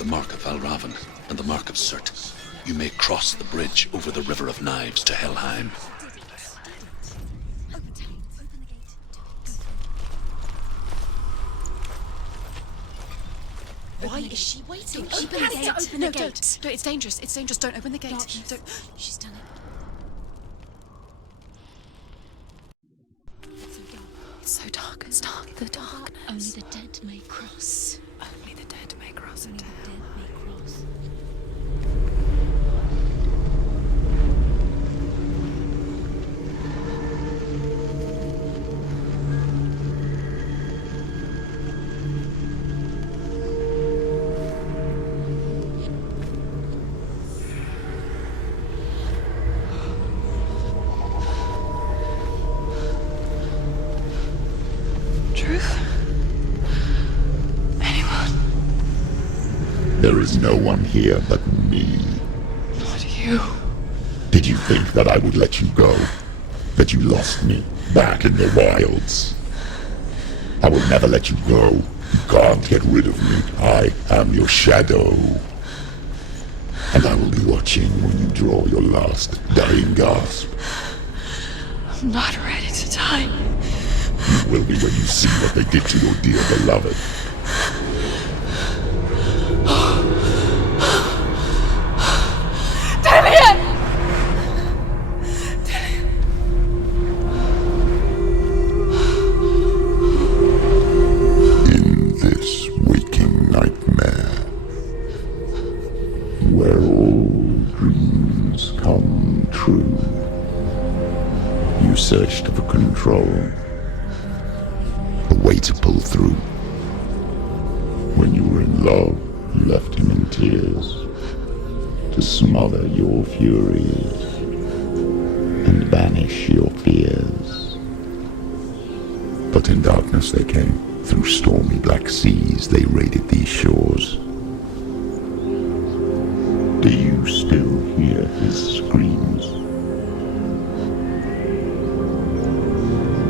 the Mark of Valravan and the Mark of Surt, you may cross the bridge over the River of Knives to Helheim. Why is she waiting? Open the gate. Open No, the gate. don't. It's dangerous. It's dangerous. Don't open the gate. Darkness. Don't. She's done it. It's so dark. It's dark. The darkness. Only the dead may cross. Only the dead may cross Only into the hell. dead may cross. Truth? Anyone? There is no one here but me. Not you. Did you think that I would let you go? That you lost me back in the wilds? I will never let you go. You can't get rid of me. I am your shadow. And I will be watching when you draw your last dying gasp. I'm not ready to die. You will be when you see what they did to your dear beloved. In this waking nightmare, where all dreams come true, you searched for control, a way to pull through. When you were in love, you left him in tears, to smother your furies and banish your fears. But in darkness they came, through stormy black seas they raided these shores. Do you still hear his screams?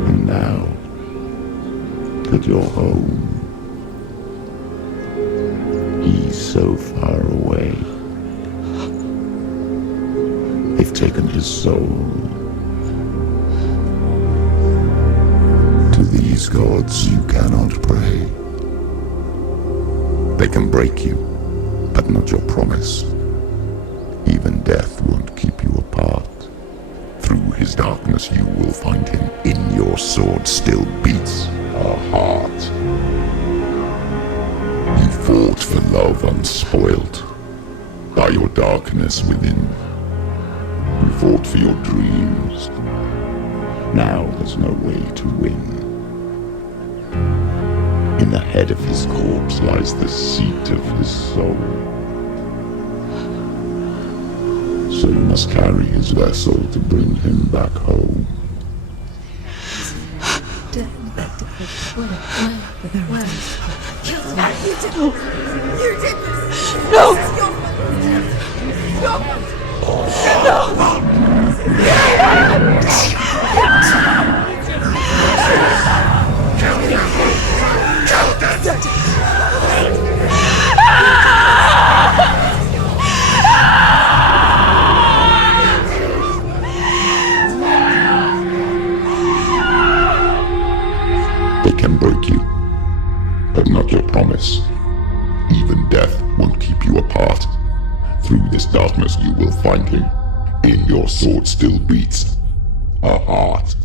And now that you're home, he's so far away. They've taken his soul. To these gods you cannot pray. They can break you, but not your promise. Even death won't keep you apart. Through his darkness you will find him. In your sword still beats a heart. You fought for love unspoilt by your darkness within. You fought for your dreams. Now there's no way to win. In the head of his corpse lies the seat of his soul. So you must carry his vessel to bring him back home. Where? Kill him. You did this. No! This is your fault. They can break you, but not your promise. Even death won't keep you apart. Through this darkness you will find him. In your sword still beats a heart.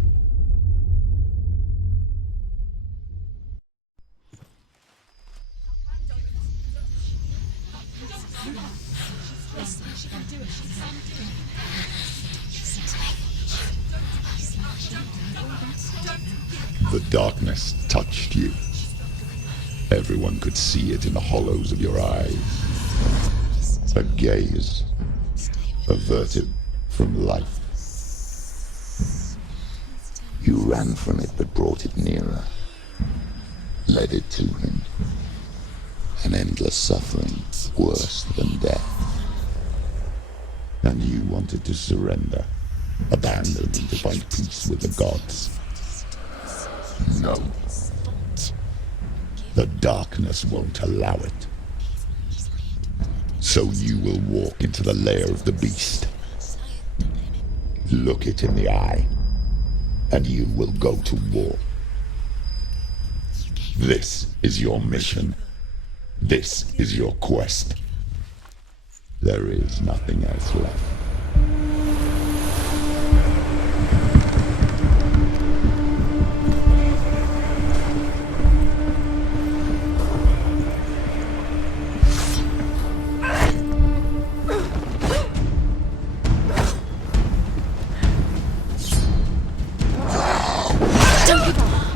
The darkness touched you. Everyone could see it in the hollows of your eyes. A gaze averted from life. You ran from it but brought it nearer. Led it to him. An endless suffering worse than death. And you wanted to surrender. Abandon and to find peace with the gods. No. The darkness won't allow it. So you will walk into the lair of the beast. Look it in the eye, and you will go to war. This is your mission. This is your quest. There is nothing else left.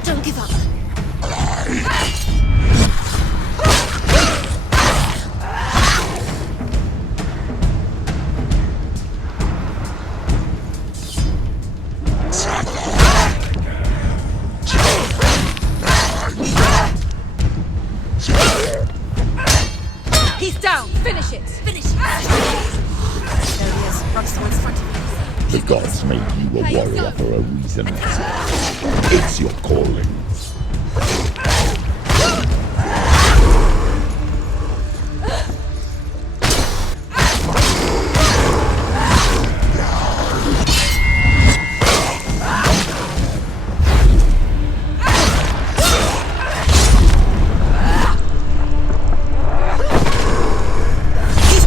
Don't give up. He's down! Finish it! Finish. There he is. Rocks the one's front of me. The gods made you a warrior for a reason. It's your calling.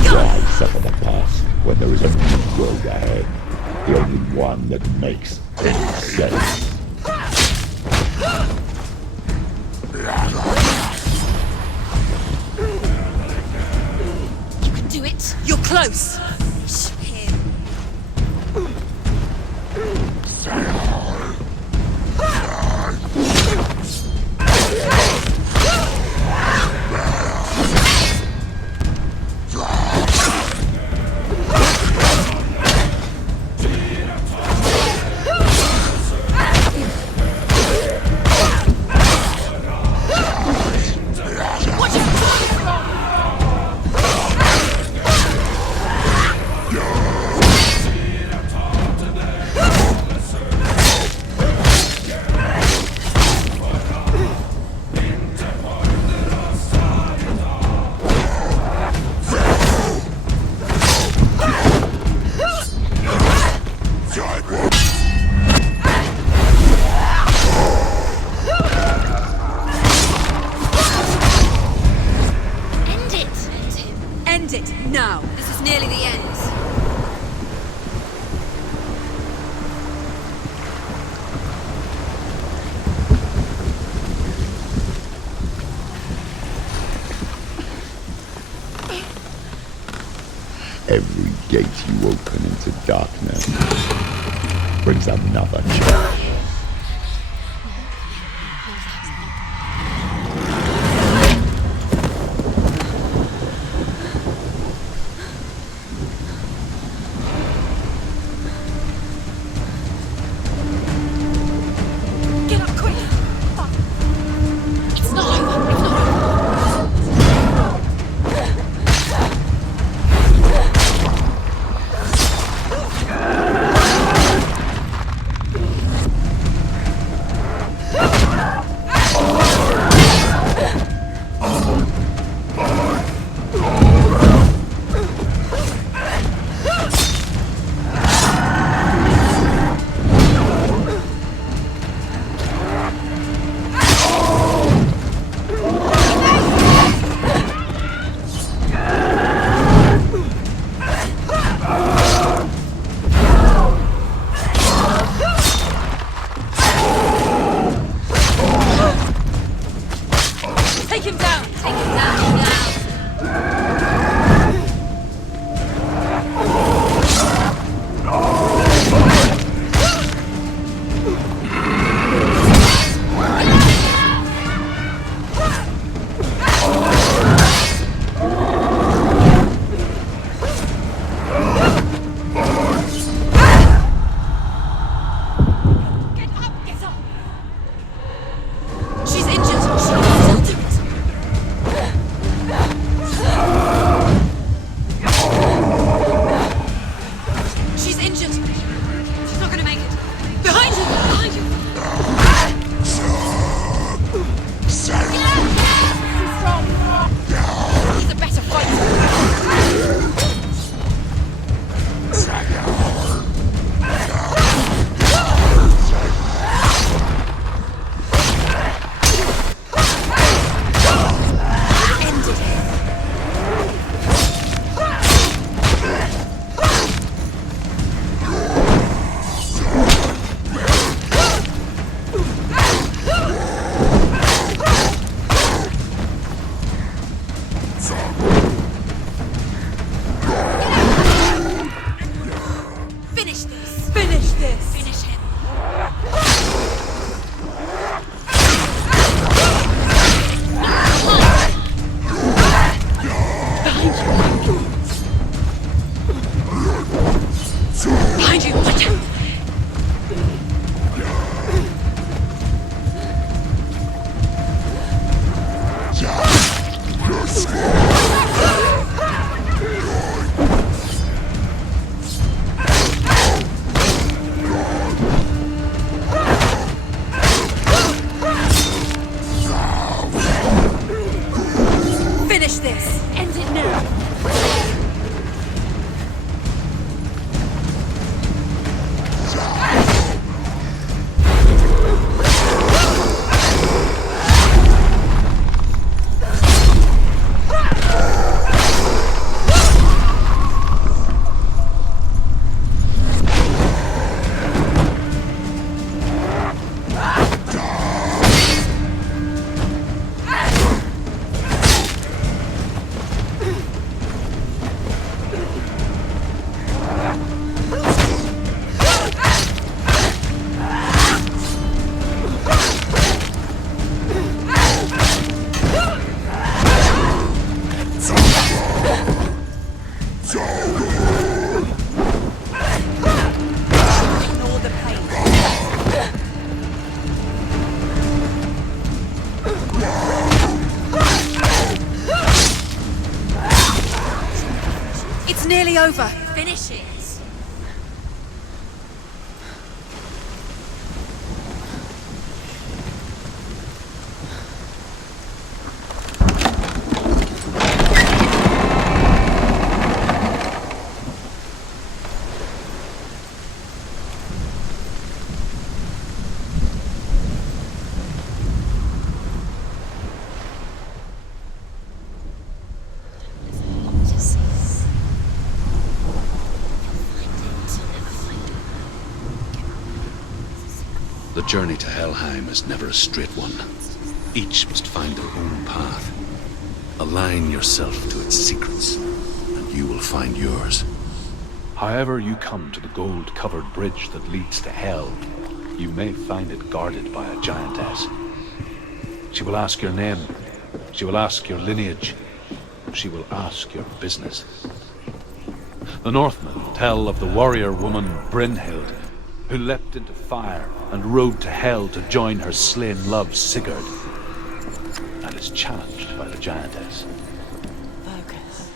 Why suffer the past when there is a new road ahead? The only one that makes any sense. You can do it. You're close! Shoot him. End it. End it now! This is nearly the end. Every gate you open into darkness brings another change. Get up quick! It's not over. It's not over. Ignore the pain. It's nearly over. Finish it. The journey to Helheim is never a straight one. Each must find their own path. Align yourself to its secrets, and you will find yours. However you come to the gold-covered bridge that leads to Hell, you may find it guarded by a giantess. She will ask your name, she will ask your lineage, she will ask your business. The Northmen tell of the warrior woman Brynhild, who leapt into fire and rode to Hell to join her slain love Sigurd, and is challenged by the giantess. Focus.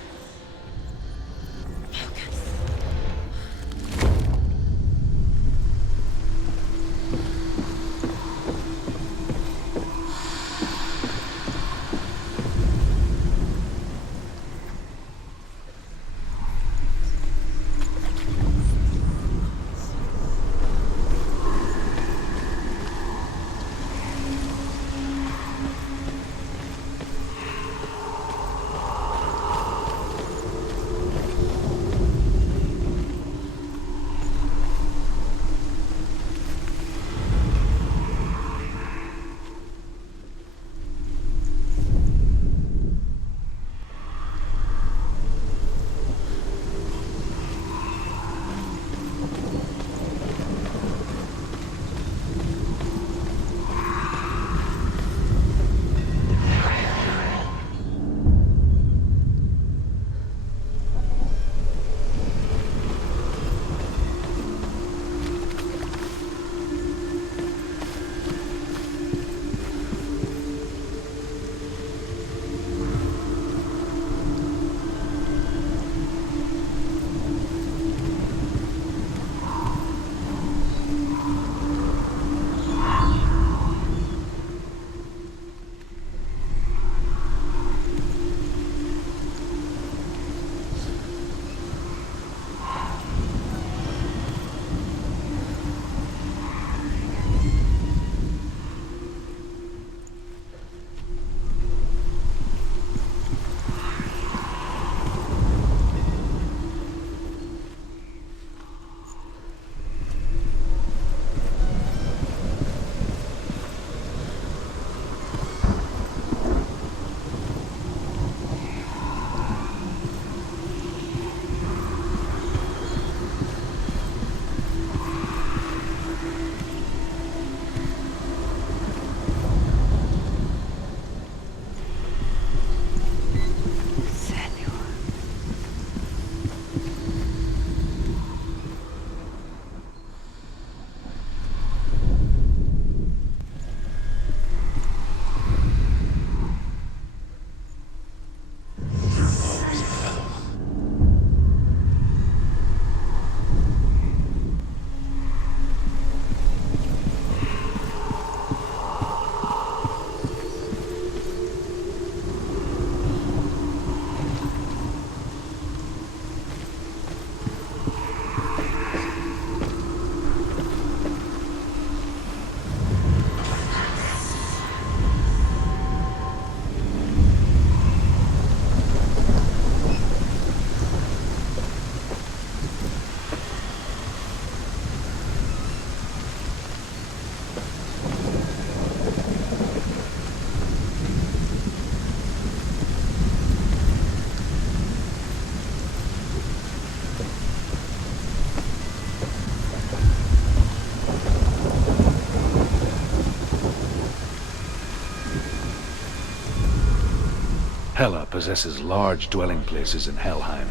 Hela possesses large dwelling places in Helheim.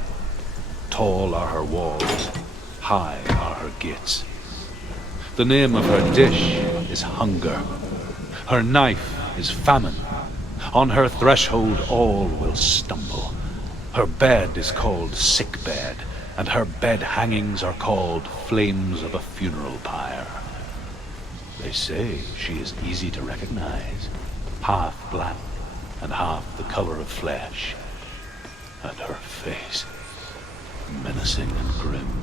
tall are her walls, high are her gates. The name of her dish is hunger. Her knife is famine. On her threshold all will stumble. Her bed is called sick bed, and her bed hangings are called flames of a funeral pyre. They say she is easy to recognize, half black and half the color of flesh, and her face menacing and grim.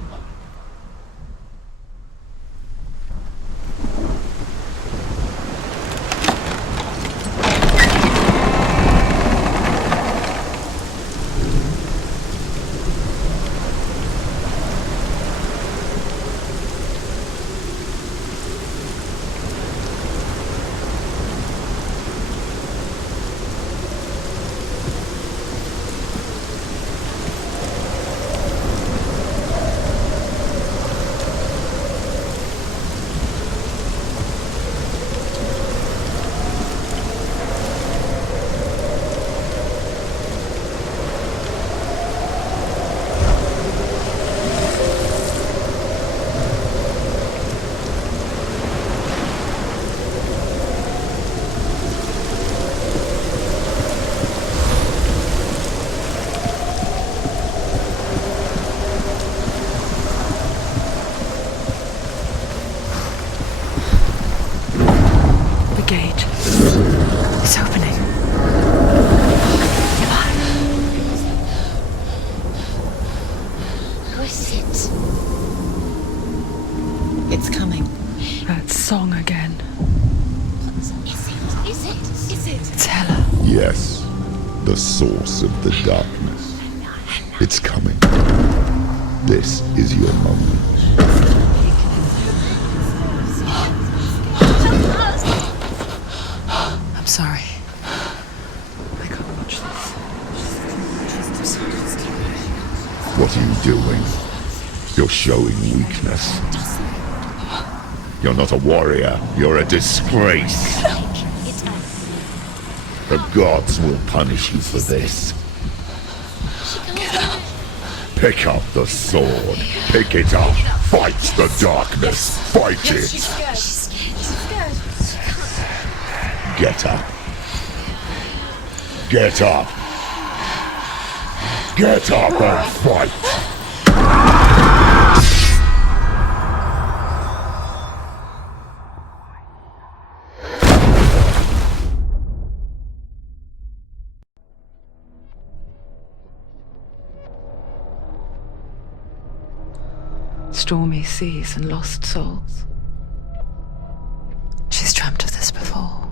Yes, the source of the darkness. It's coming. This is your moment. I'm sorry. I can't watch this. What are you doing? You're showing weakness. You're not a warrior. You're a disgrace. The gods will punish you for this. Pick up the sword. Pick it up. Fight the darkness. Fight it. She's scared. Get up. Get up. Get up and fight. Stormy seas and lost souls. She's dreamt of this before.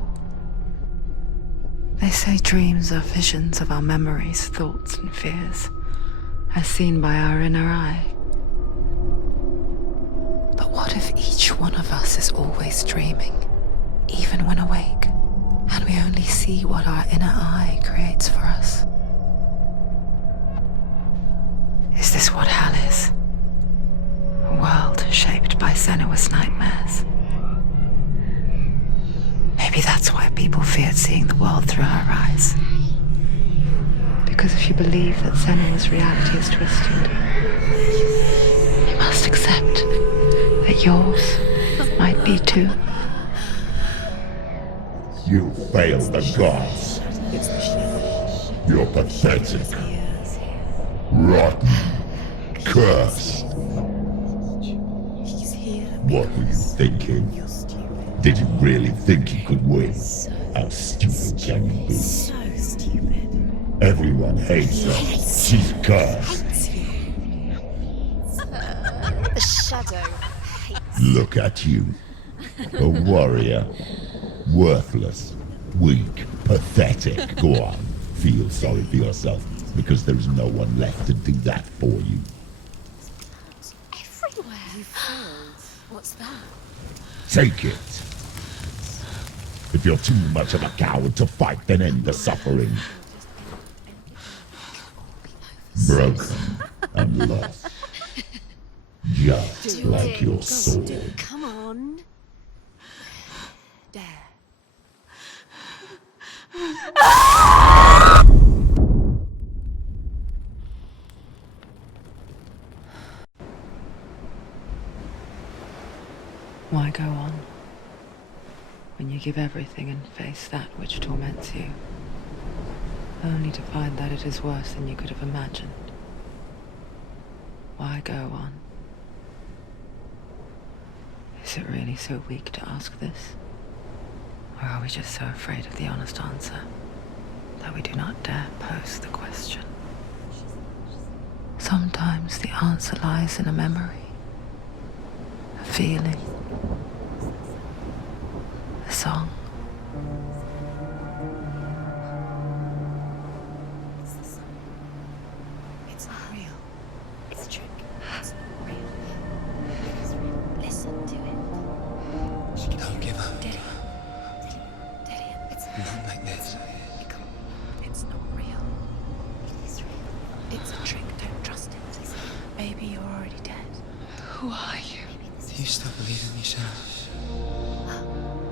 They say dreams are visions of our memories, thoughts and fears, as seen by our inner eye. But what if each one of us is always dreaming, even when awake, and we only see what our inner eye creates for us? Is this what hell is? A world shaped by Senua's nightmares. Maybe that's why people feared seeing the world through her eyes. Because if you believe that Senua's reality is twisted, you must accept that yours might be too. You failed the gods. You're pathetic. Rotten. Cursed. What were you thinking? Did you really think you could win? How stupid can you be? So stupid. Everyone hates her. She's cursed. The shadow hates. Look at you. A warrior. Worthless. Weak. Pathetic. Go on. Feel sorry for yourself, because there is no one left to do that for you. Everywhere. You failed. What's that? Take it. If you're too much of a coward to fight, then end the suffering. Broken and lost. Just like your sword. Come on. Dare. Why go on when you give everything and face that which torments you, only to find that it is worse than you could have imagined? Why go on? Is it really so weak to ask this? Or are we just so afraid of the honest answer that we do not dare pose the question? Sometimes the answer lies in a memory, a feeling, a song. It's not real. It's a trick. It's not real. It is real. Listen to it. She Don't give up. Dillian, it's Not like this. It's not real. It is real. It's a trick. Don't trust it. Maybe you're already dead. Who are you? Do you still believe in yourself?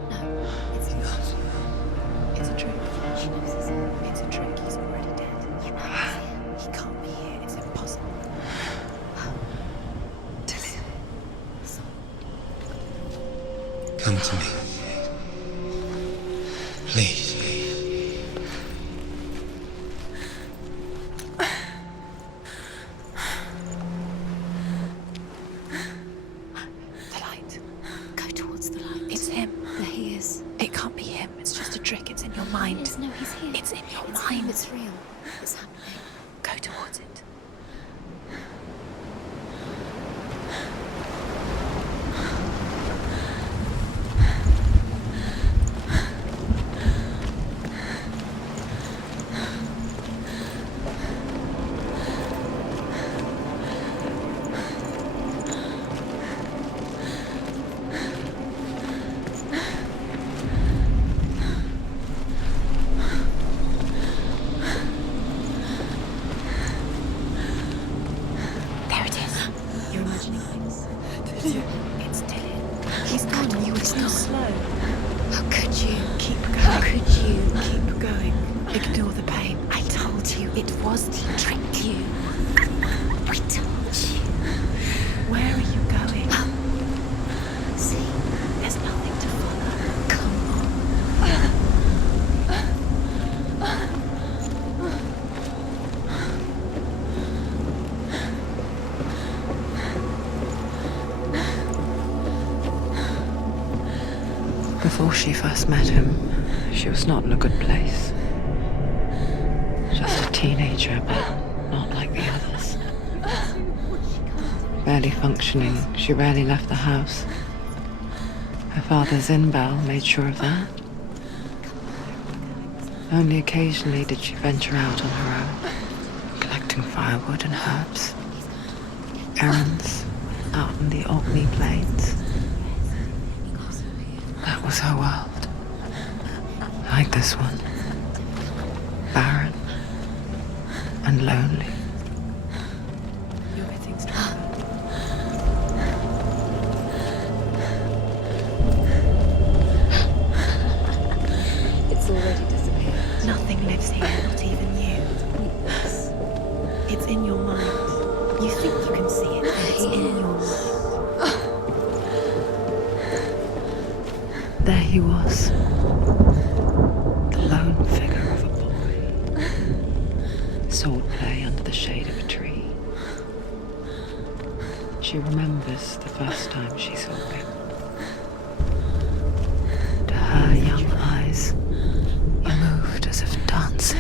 No, it's Enough. It's a trick. She knows it's a trick. He's already dead. You know he's here. He can't be here. It's impossible. Dillian. Come to me. Please. The light. Go towards the light. It's him. There he is. It can't be him. It's just a trick. It's in your mind. No, he's here. It's in your It's mind. him, it's real. It's happening. Go towards it. There it is. You're imagining things. It's Dillian. He's gone. You were too slow. How could you? Keep going. How could you? Keep going. Ignore the pain. I told you it was to trick you. I told you. Where are you going? See? There's nothing to follow. Come on. Before she first met him, she was not in a good place. Just a teenager, but not like the others. Barely functioning, she rarely left the house. Her father's in-bell made sure of that. Only occasionally did she venture out on her own, collecting firewood and herbs. Errands out in the Orkney Plains. That was her world. Like this one. Barren and lonely. You'll get things together. It's already disappeared. Nothing lives here, not even you. It's in your mind. You think you can see it, but it's in your mind. There he was. The lone figure of a boy. Swordplay under the shade of a tree. She remembers the first time she saw him. To her young eyes, he moved as if dancing.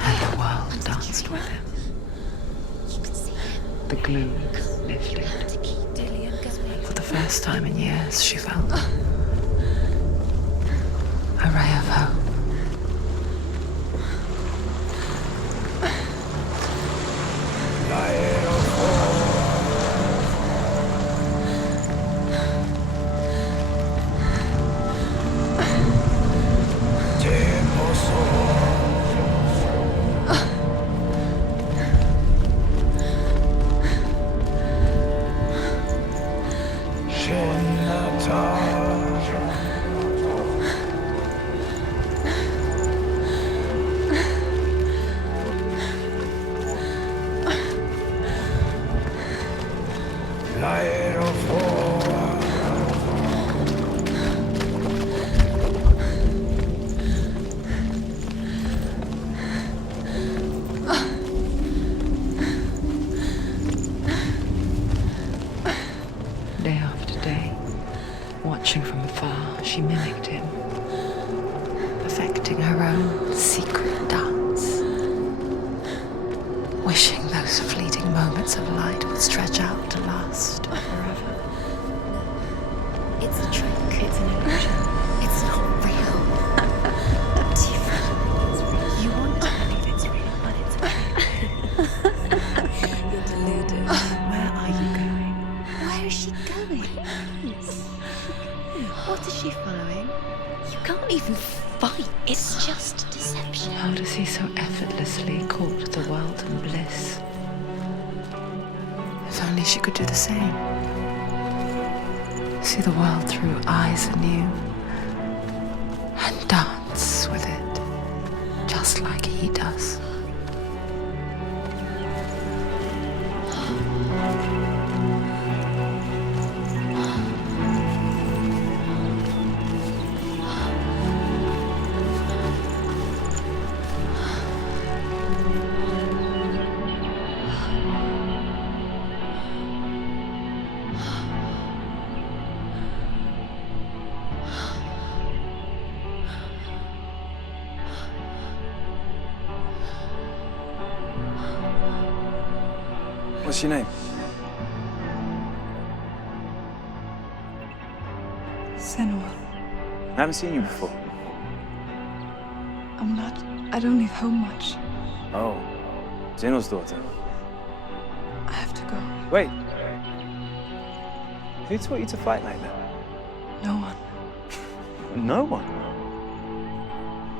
And the world danced with him. You can see him. The gloom lifted. To keep Dillian, going. For the first time in years, she felt a ray of hope. Light of she mimicked him, perfecting her own secret dance, wishing those fleeting moments of light would stretch out to last forever. It's a trick. It's an illusion. It's not real. Do you feel You want to believe it's real, but it's fake. you're deluded? Where are you going? Where is she going? What is she following? You can't even fight. It's just deception. How does he so effortlessly court the world and bliss? If only she could do the same. See the world through eyes anew and dance with it, just like he does. What's your name? Senua. I haven't seen you before. I don't leave home much. Oh, Zenua's daughter. I have to go. Wait. Who taught you to fight like that? No one. No one.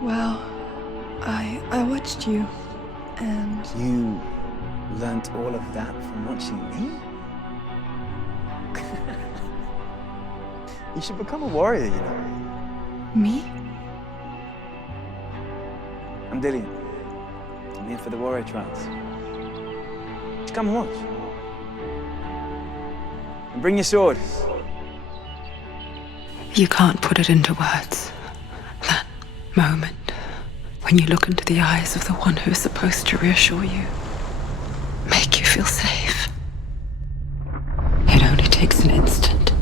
Well, I watched you, and You learnt all of that from watching me? You should become a warrior, you know. me? I'm Dillian. I'm here for the warrior trials. Just come and watch. And bring your sword. You can't put it into words. That moment when you look into the eyes of the one who's supposed to reassure you, make you feel safe. It only takes an instant.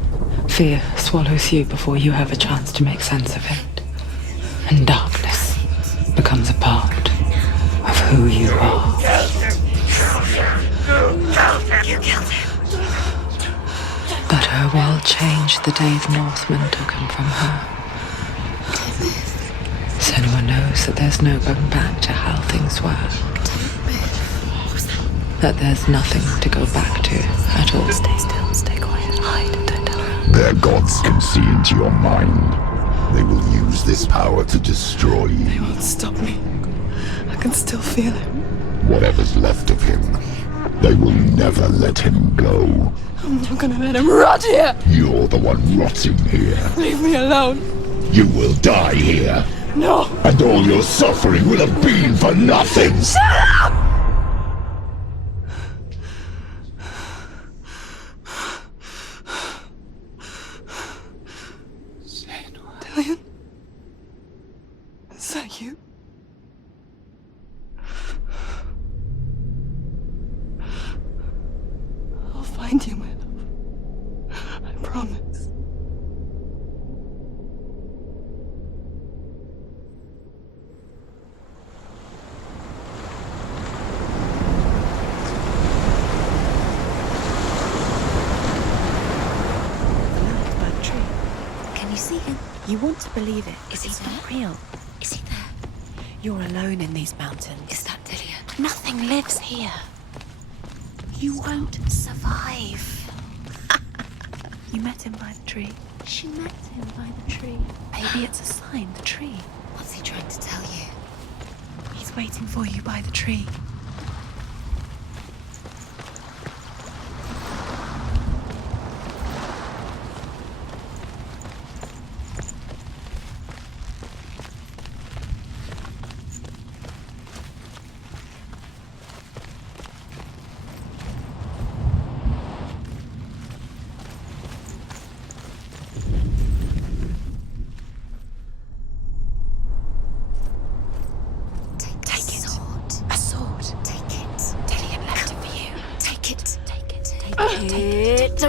Fear swallows you before you have a chance to make sense of it. And darkness becomes a part of who you are. You killed him. But her world changed the day the Northmen took him from her. Senua knows that there's no going back to how things were. That there's nothing to go back to at all. Stay still, stay quiet, hide, don't tell her. Their gods can see into your mind. They will use this power to destroy They you. won't stop me. I can still feel him. Whatever's left of him, they will never let him go. I'm not gonna let him rot here. You're the one rotting here. Leave me alone. You will die here. No. And all your suffering will have been for nothing. Dillian? Is that you? I'll find you, my love. I promise. By the tree. Can you see him? You want to believe it. Is he It's not there? real. Is he there? You're alone in these mountains. Is that Dillian? Nothing lives here. You won't survive. You met him by the tree. She met him by the tree. Maybe it's a sign, the tree. What's he trying to tell you? He's waiting for you by the tree. Take it. Sword. A sword. Take it. Dillian left it for you. Take it. Take it. Take Take it. it.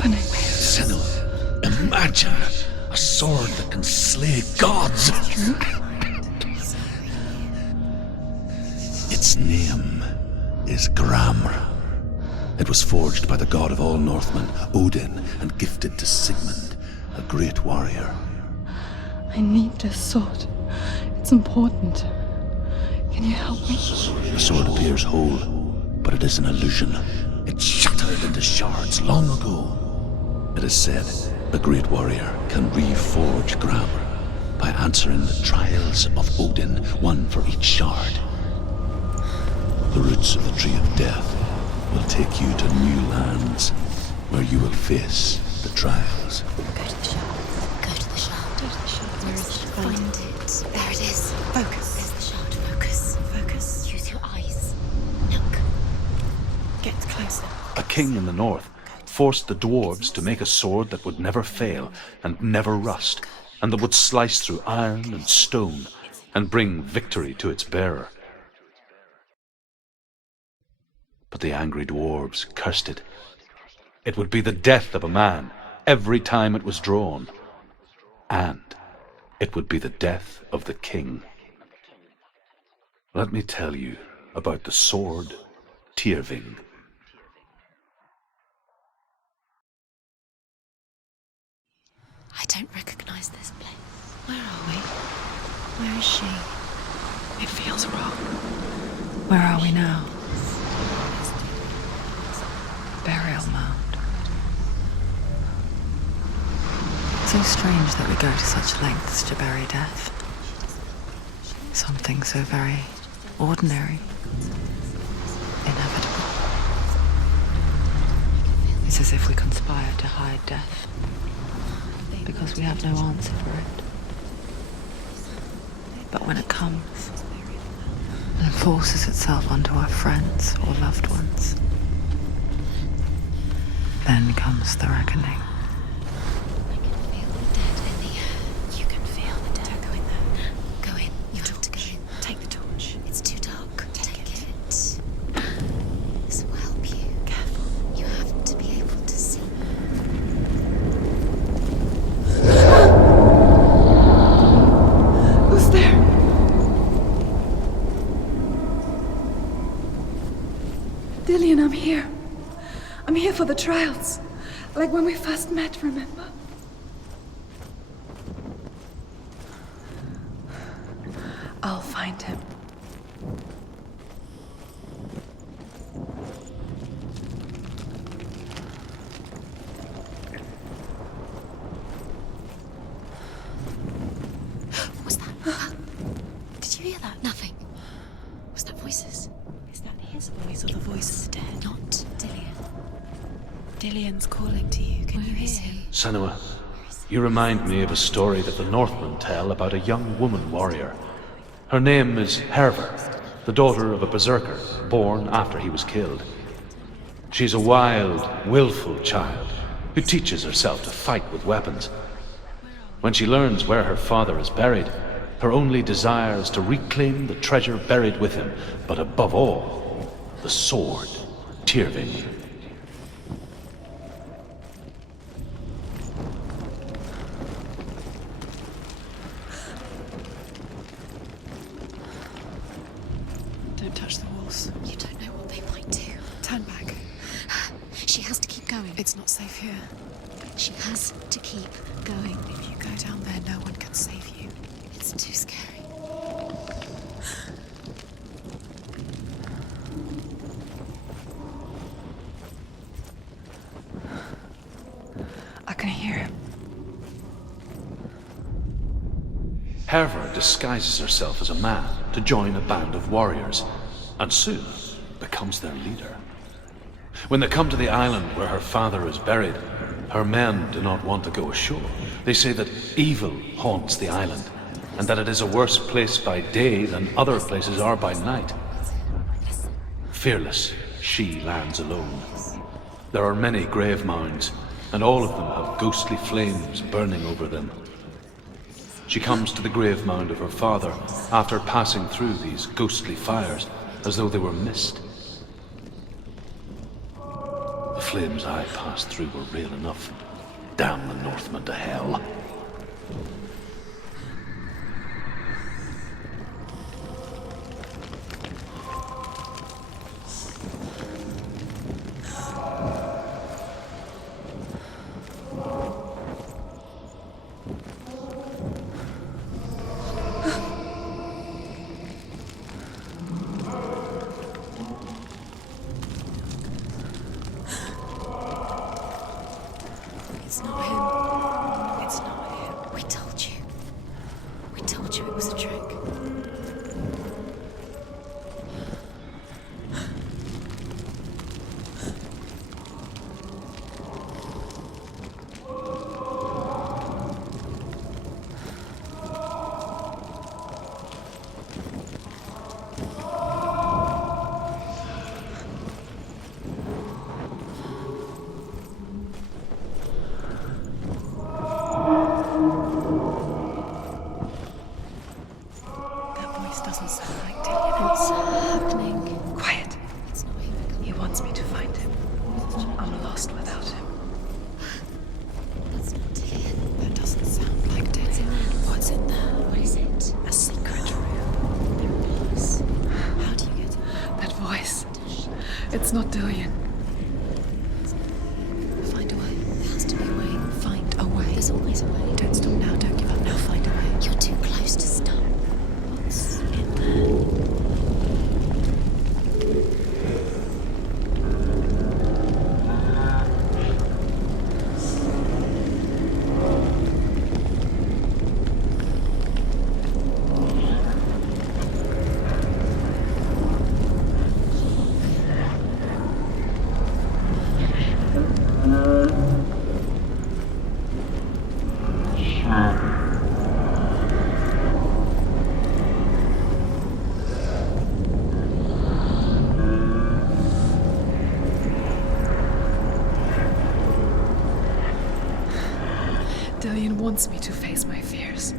happening? Senua, imagine a sword that can slay gods. Its name is Gramr. It was forged by the god of all Northmen, Odin, and gifted to Sigmund, a great warrior. I need this sword. It's important. Can you help me? The sword appears whole, but it is an illusion. It shattered into shards long ago. It is said a great warrior can reforge Gramr by answering the trials of Odin, one for each shard. The roots of the Tree of Death will take you to new lands where you will face the trials. Go to the shard. Go to the shard. Go to the shard. Where is it? Find it. There it is. Focus. There's the shard. Focus. Focus. Use your eyes. Look. Get closer. A king in the north forced the dwarves to make a sword that would never fail and never rust, and that would slice through iron and stone and bring victory to its bearer. But the angry dwarves cursed it. It would be the death of a man every time it was drawn. And it would be the death of the king. Let me tell you about the sword Tyrving. I don't recognize this place. Where are we? Where is she? It feels wrong. Where are we now? Burial mound. So strange that we go to such lengths to bury death. Something so very ordinary, inevitable. It's as if we conspire to hide death, because we have no answer for it. But when it comes and forces itself onto our friends or loved ones, then comes the reckoning. I can feel the dead in the air. You can feel the dead. Don't go in there. Go in. You have to go in. Take the torch. It's too dark. Take it. This will help you. Careful. You have to be able to see. Who's there? Dillian, I'm here. I'm here for the trials. Like when we first met, remember? I'll find him. What was that? Did you hear that? Nothing. Was that voices? Is that his voice or the voice of the dead? Not Dillian. Dillian's calling to you. Can you Where is hear him? he? Senua, you remind me of a story that the Northmen tell about a young woman warrior. Her name is Herver, the daughter of a berserker, born after he was killed. She's a wild, willful child who teaches herself to fight with weapons. When she learns where her father is buried, her only desire is to reclaim the treasure buried with him, but above all, the sword, Tyrving. Don't touch the walls. You don't know what they might do. Turn back. She has to keep going. It's not safe here. She has to keep going. If you go down there, no one can save you. It's too scary. I can hear him. Herver disguises herself as a man to join a band of warriors, and soon becomes their leader. When they come to the island where her father is buried, her men do not want to go ashore. They say that evil haunts the island, and that it is a worse place by day than other places are by night. Fearless, she lands alone. There are many grave mounds, and all of them have ghostly flames burning over them. She comes to the grave mound of her father after passing through these ghostly fires, as though they were mist. The flames I passed through were real enough. Damn the Northmen to hell. It's not him. It's not him. We told you. We told you it was a trick. Doesn't sound like Dillian. What's happening? Quiet. It's not him. He wants me to find him. I'm lost without him. That's not Dillian. That doesn't sound like Dillian. What's in there? What is it? A secret room. There it is. How do you get in? That voice. It's not Dillian. Find a way. There has to be a way. Find a way. There's always a way. Don't stop now. Don't give up now. Find a way. You're too close to stop. What's in there? Dillian wants me to face my fears.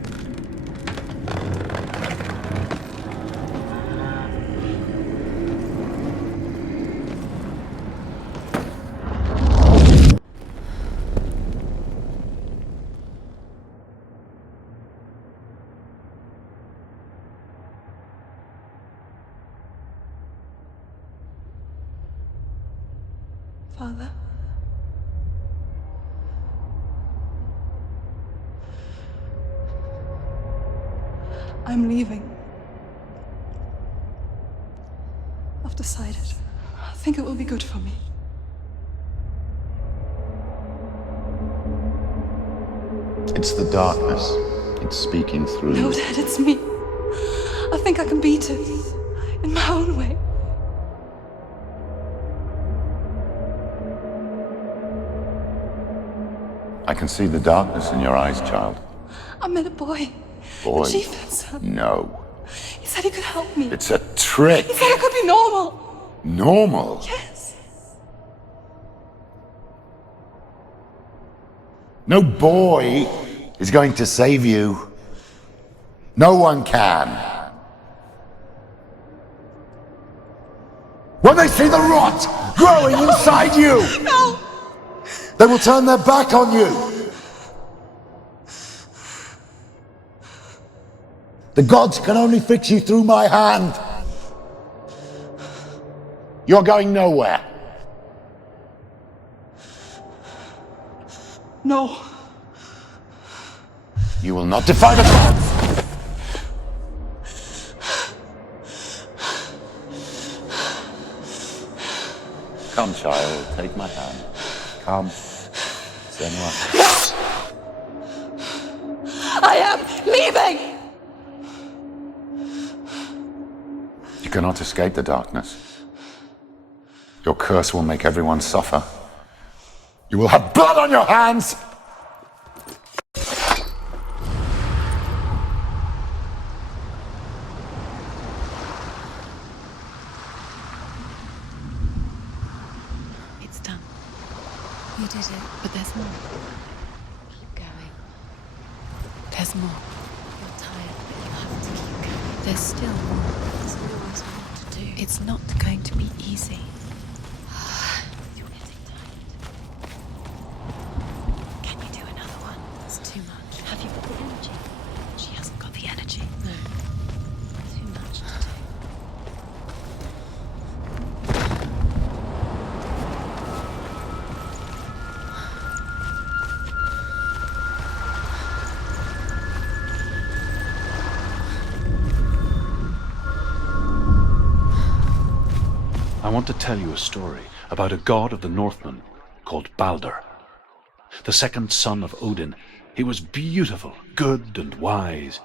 Father? I'm leaving. I've decided. I think it will be good for me. It's the darkness. It's speaking through No, you. Dad, it's me. I think I can beat it. In my own way. I can see the darkness in your eyes, child. I met a boy. Boy. The chieftain's son. No. He said he could help me. It's a trick. He said I could be normal. Normal. Yes. No boy is going to save you. No one can. When they see the rot growing inside you, No! they will turn their back on you. The gods can only fix you through my hand. You're going nowhere. No. You will not defy the gods. Come, child, take my hand. Come. Senua. I am leaving! You cannot escape the darkness. Your curse will make everyone suffer. You will have blood on your hands! It's done. You did it, but there's more. Keep going. There's more. You're tired, but you have to keep going. There's still more. There's always more to do. It's not going to be easy. You're getting tired. want to tell you a story about a god of the Northmen called Balder. The second son of Odin. He was beautiful, good and wise.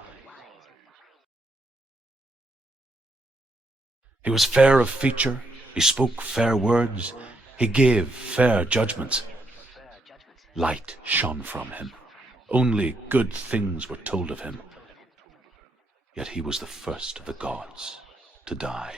He was fair of feature, he spoke fair words, he gave fair judgments. Light shone from him. Only good things were told of him. Yet he was the first of the gods to die.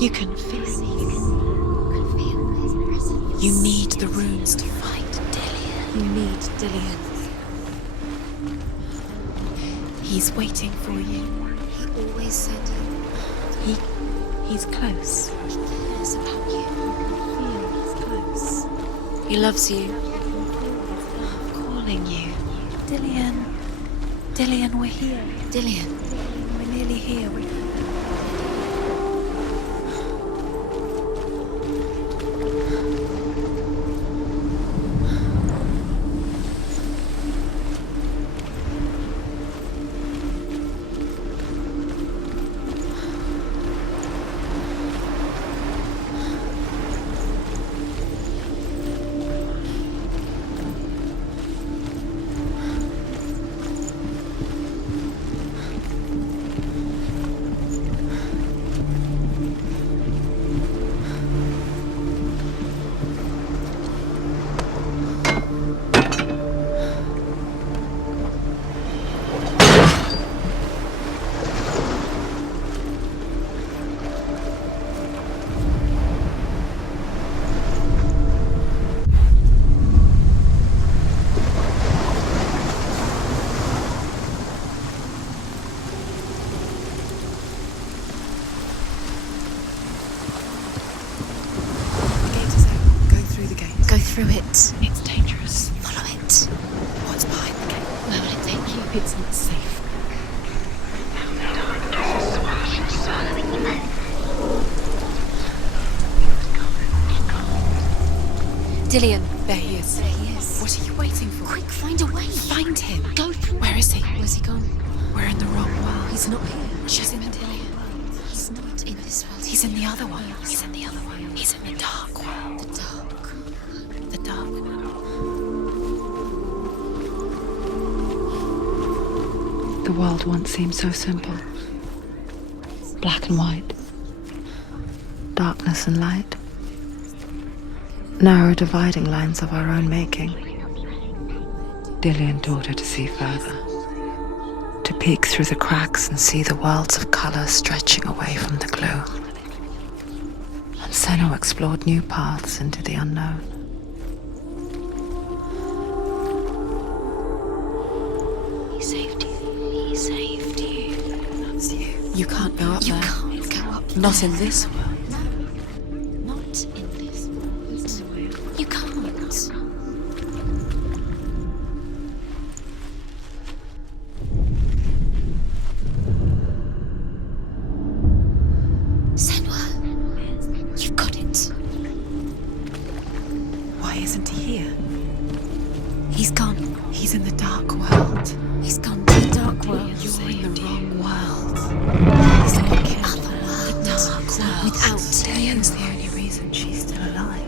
You can feel it. You need the runes to fight Dillion. You need Dillion. He's waiting for you. He always said He's close. he cares about you. He's close. He loves you. I'm calling you. Dillion. Dillion, we're here. Dillion. We're nearly here. Through it. It's dangerous. Follow it. What's behind the gate? Where will it take you? It's not safe. Dillion, there he is. There he is. What are you waiting for? Quick, find a way. Find him. Go through. Where is he? Where's he gone? We're in the wrong world. He's not here. She's in Dillion. He's not in this world. He's in the other one. He's in the other one. He's in the dark world. The dark. The dark world. The world once seemed so simple. Black and white. Darkness and light. Narrow dividing lines of our own making. Dillion taught her to see further. To peek through the cracks and see the worlds of color stretching away from the gloom. And Senua explored new paths into the unknown. He saved you. He saved you. You can't go up You there. can't go Not in this world. No, not in this world. You can't. Senua, you've got it. Why isn't he here? He's gone. He's in the dark world. He's gone to the dark world. You're in the wrong world. He's in the other world. The dark world. Without Dillian's the only reason she's still alive.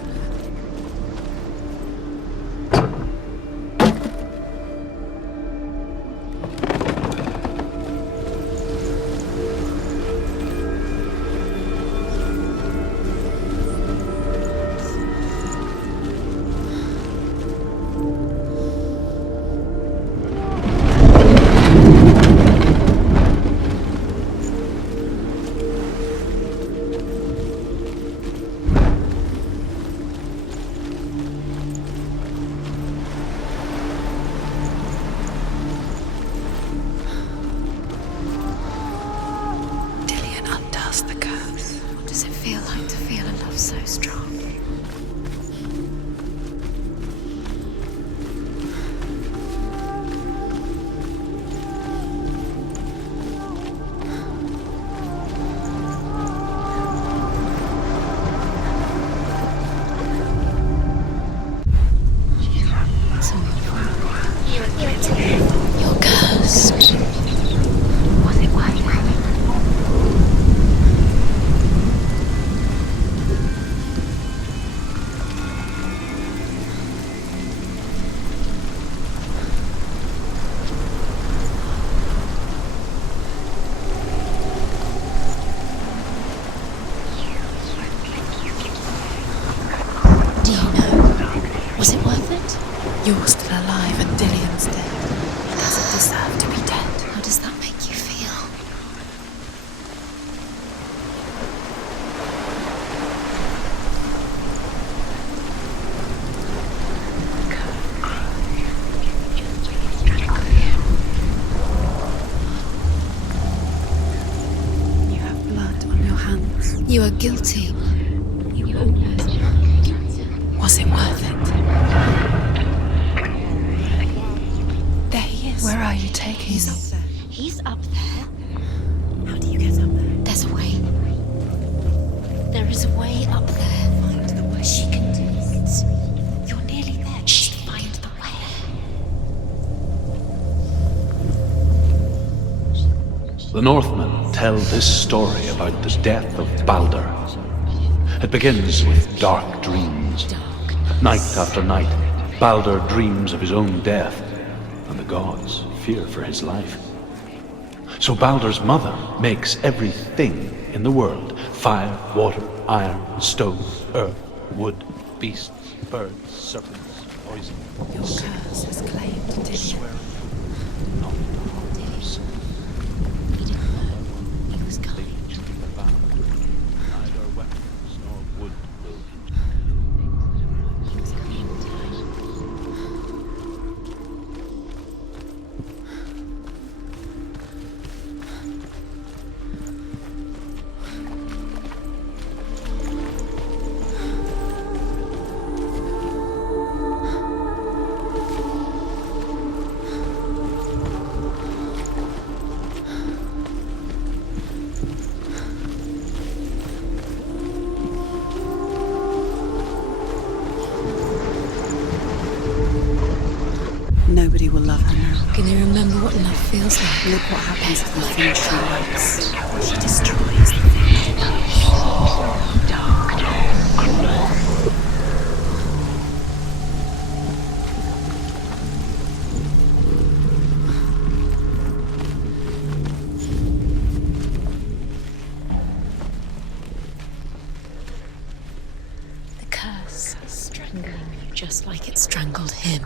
The curse. What does it feel like to feel a love so strong? You're cursed. Was it worth it? Do you know? Was it worth it? You're still alive and Dillian's dead. He doesn't deserve to be dead. How does that make you feel? You have blood on your hands. You are guilty. Was it worth it? There he is. Where are you taking He's me? up there. He's up there. How do you get up there? There's a way. There is a way up there. Find the way. She can do it. You're nearly there. Just find the way. The Northmen tell this story about the death of Baldur. It begins with dark dreams. Night after night, Baldur dreams of his own death, and the gods fear for his life. So Baldur's mother makes everything in the world: fire, water, iron, stone, earth, wood, beasts, birds, serpents, poison. Your curse has claimed Dillian. Not He didn't know. He was kind. neither weapons nor wood will injure. He was kind. Nobody will love her now. Can you remember what love feels like? Look what happens to the thing she loves. She destroys the thing she loves. The curse is strangling you just like it strangled him.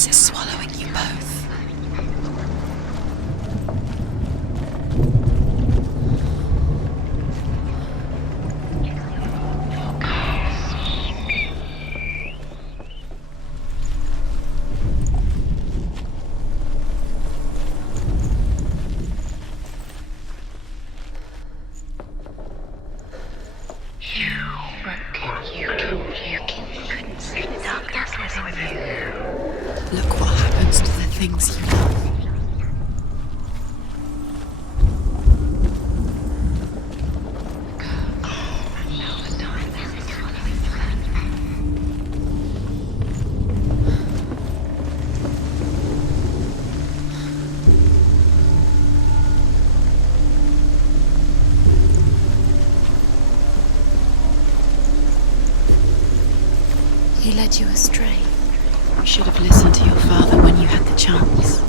darkness is swallowing you both. Look what happens to the things you love. He led you astray. You should have listened to your father when you had the chance.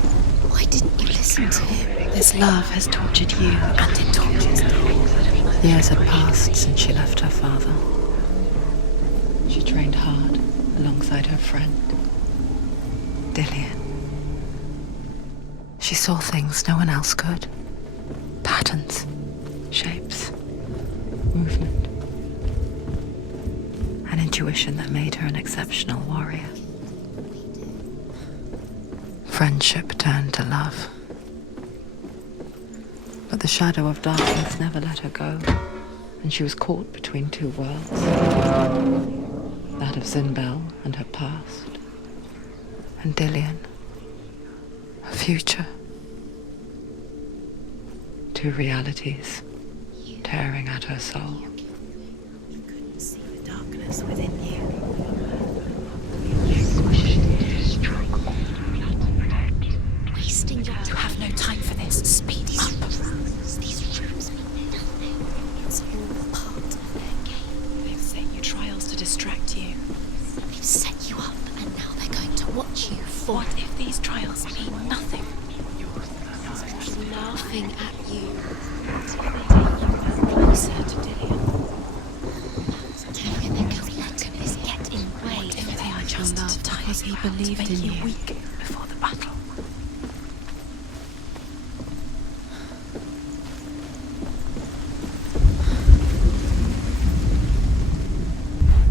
Why didn't you listen to him? This love has tortured you, and it tortures me. Years had passed since she left her father. She trained hard alongside her friend, Dillian. She saw things no one else could. Patterns, shapes, movement. An intuition that made her an exceptional warrior. Friendship turned to love. But the shadow of darkness never let her go, and she was caught between two worlds. That of Zinbel and her past, and Dillian, her future. Two realities tearing at her soul. You couldn't see the darkness within you. Wasting your time. You have no time for this. Speed up. These rooms mean nothing. It's all part of their game. They've set you trials to distract you. They've set you up, and now they're going to watch you fall. What if these trials mean nothing? Laughing at you. Closer to Dillian. Everything has let this get in the way. If they are just love because he believed in you weak before the battle.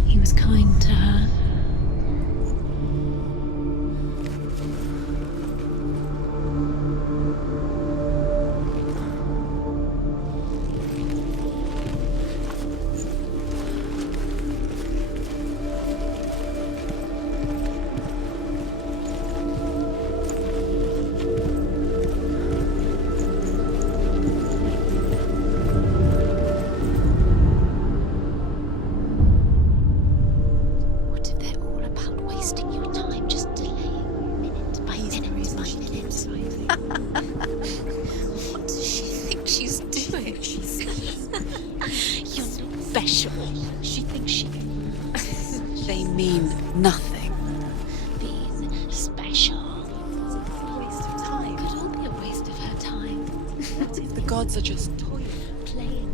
He was kind to her. What does she think she's doing? You're special. She thinks she can. They mean nothing. Being special. It's a waste of time. It could all be a waste of her time. What if the gods are just toying, playing?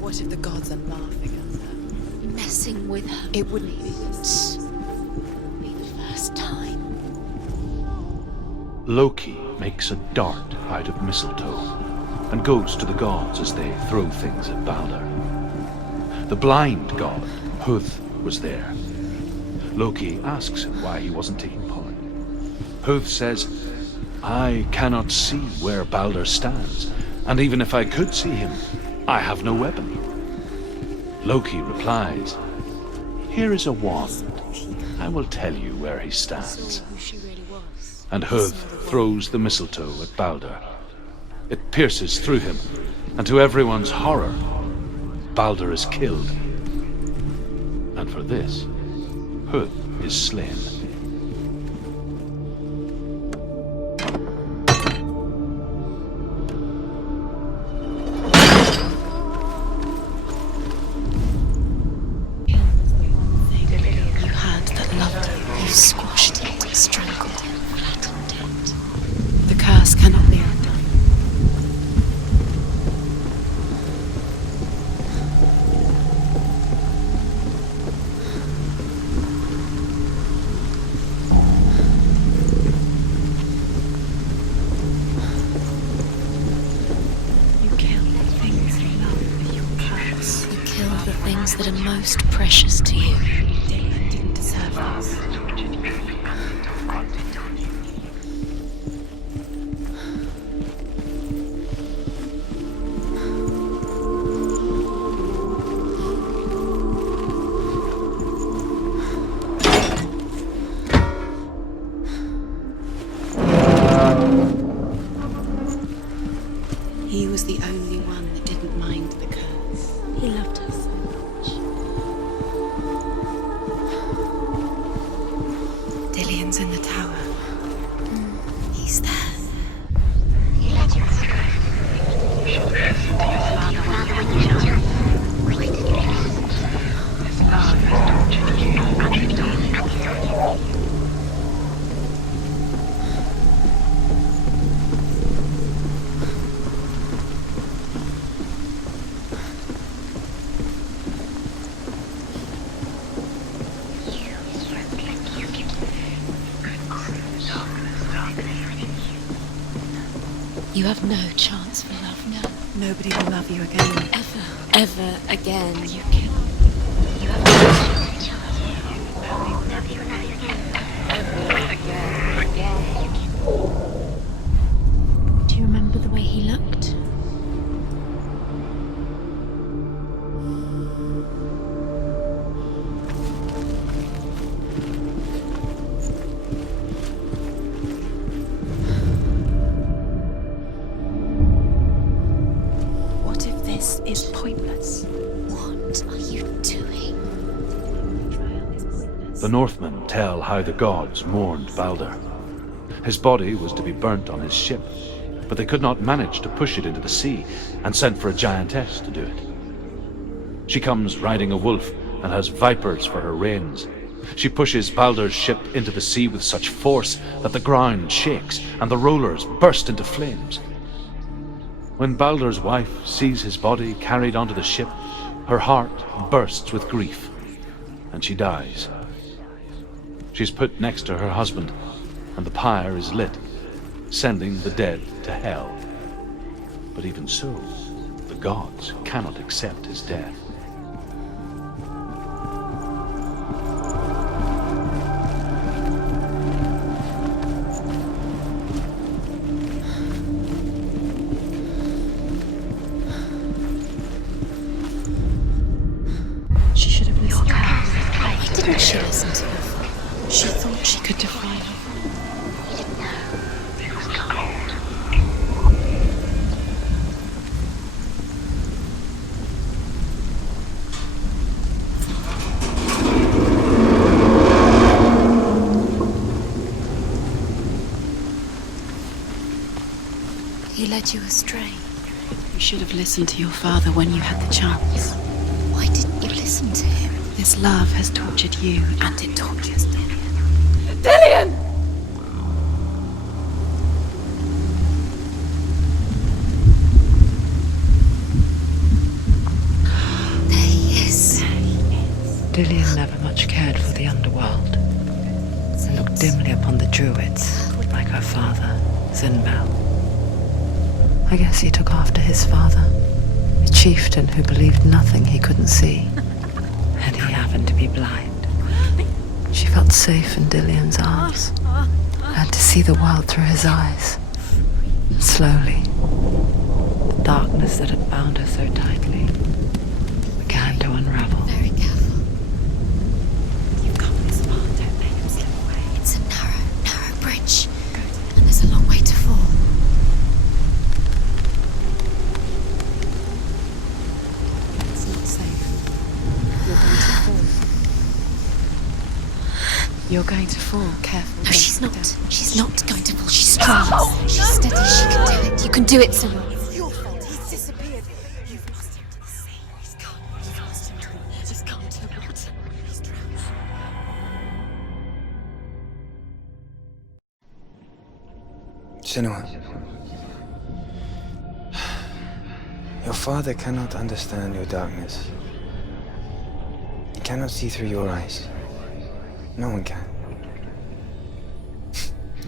What if the gods are laughing at her? Messing with her. It wouldn't be the first time. Loki makes a dart out of mistletoe and goes to the gods as they throw things at Balder. The blind god, Huth, was there. Loki asks him why he wasn't taking part. Huth says, "I cannot see where Balder stands, and even if I could see him, I have no weapon." Loki replies, "Here is a wand. I will tell you where he stands." And Huth throws the mistletoe at Balder. It pierces through him, and to everyone's horror, Balder is killed. And for this, Huth is slain. You had that loved you. You squashed it, strangled it, flattened it. The curse cannot be undone. that are most precious to you. Dillian didn't deserve this. He was the only one that didn't mind the curse. He loved her so much. Dillian's in the tower. He's there. He led you astray. You should listen to your father when you were young. Why did you listen? His love has tortured you and it tortured you. You have no chance for love now. Nobody will love you again. Ever again. You kill. You have no chance. I'll never love you again. Do you remember the way he looked? What if this is pointless? What are you doing? The Northmen tell how the gods mourned Baldur. His body was to be burnt on his ship, but they could not manage to push it into the sea and sent for a giantess to do it. She comes riding a wolf and has vipers for her reins. She pushes Baldur's ship into the sea with such force that the ground shakes and the rollers burst into flames. When Baldur's wife sees his body carried onto the ship, her heart bursts with grief, and she dies. She's put next to her husband, and the pyre is lit, sending the dead to hell. But even so, the gods cannot accept his death. She should have listened. Why didn't she listen to her father? She thought she could defy him. He led you astray. You should have listened to your father when you had the chance. Why didn't you listen to him? This love has tortured you, And it tortures Dillian. Dillian! There he is. Dillian never much cared for the underworld, and looked dimly upon the druids, like her father, Zinbel. I guess he took after his father, a chieftain who believed nothing he couldn't see, and he happened to be blind. She felt safe in Dillian's arms, had to see the world through his eyes. Slowly, the darkness that had bound her so tightly began to unravel. Very careful. you've come this far. Don't make him slip away. It's a narrow bridge. And there's a long way to fall. It's not safe. You're going to fall. You're going to fall. Careful. No, she's not. Don't. She's not going to fall. She's strong. She's steady. She can do it. You can do it, Senua. Your fault. He's disappeared. You've lost him to the sea. He's gone. You've lost him to the He's gone to the water. He's drowned. Senua. Your father cannot understand your darkness. He cannot see through your eyes. No one can.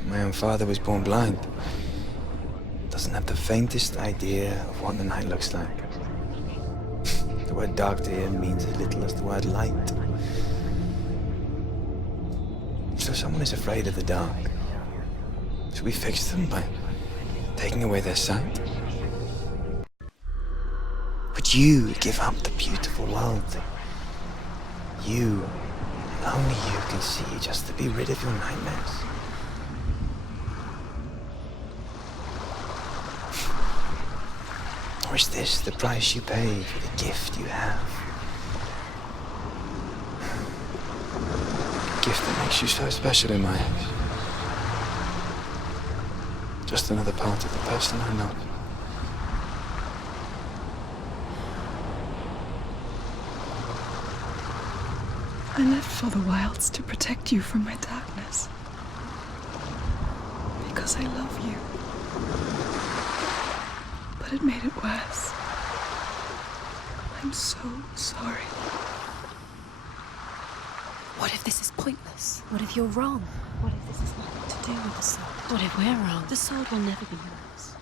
My own father was born blind. Doesn't have the faintest idea of what the night looks like. The word dark to him means as little as the word light. So someone is afraid of the dark. Should we fix them by taking away their sight? Would you give up the beautiful world that you, only you can see, just to be rid of your nightmares? Or is this the price you pay for the gift you have? A gift that makes you so special in my eyes. Just another part of the person I love. I left for the wilds to protect you from my darkness. Because I love you. But it made it worse. I'm so sorry. What if this is pointless? What if you're wrong? What if this has nothing to do with the sword? What if we're wrong? The sword will never be yours.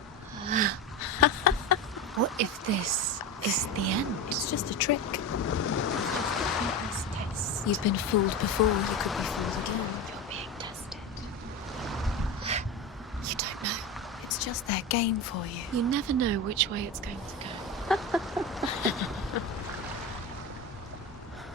What if this is the end? It's just a trick. It's just a pointless test. You've been fooled before. You could be fooled again. You're being tested. You don't know. It's just their game for you. You never know which way it's going to go.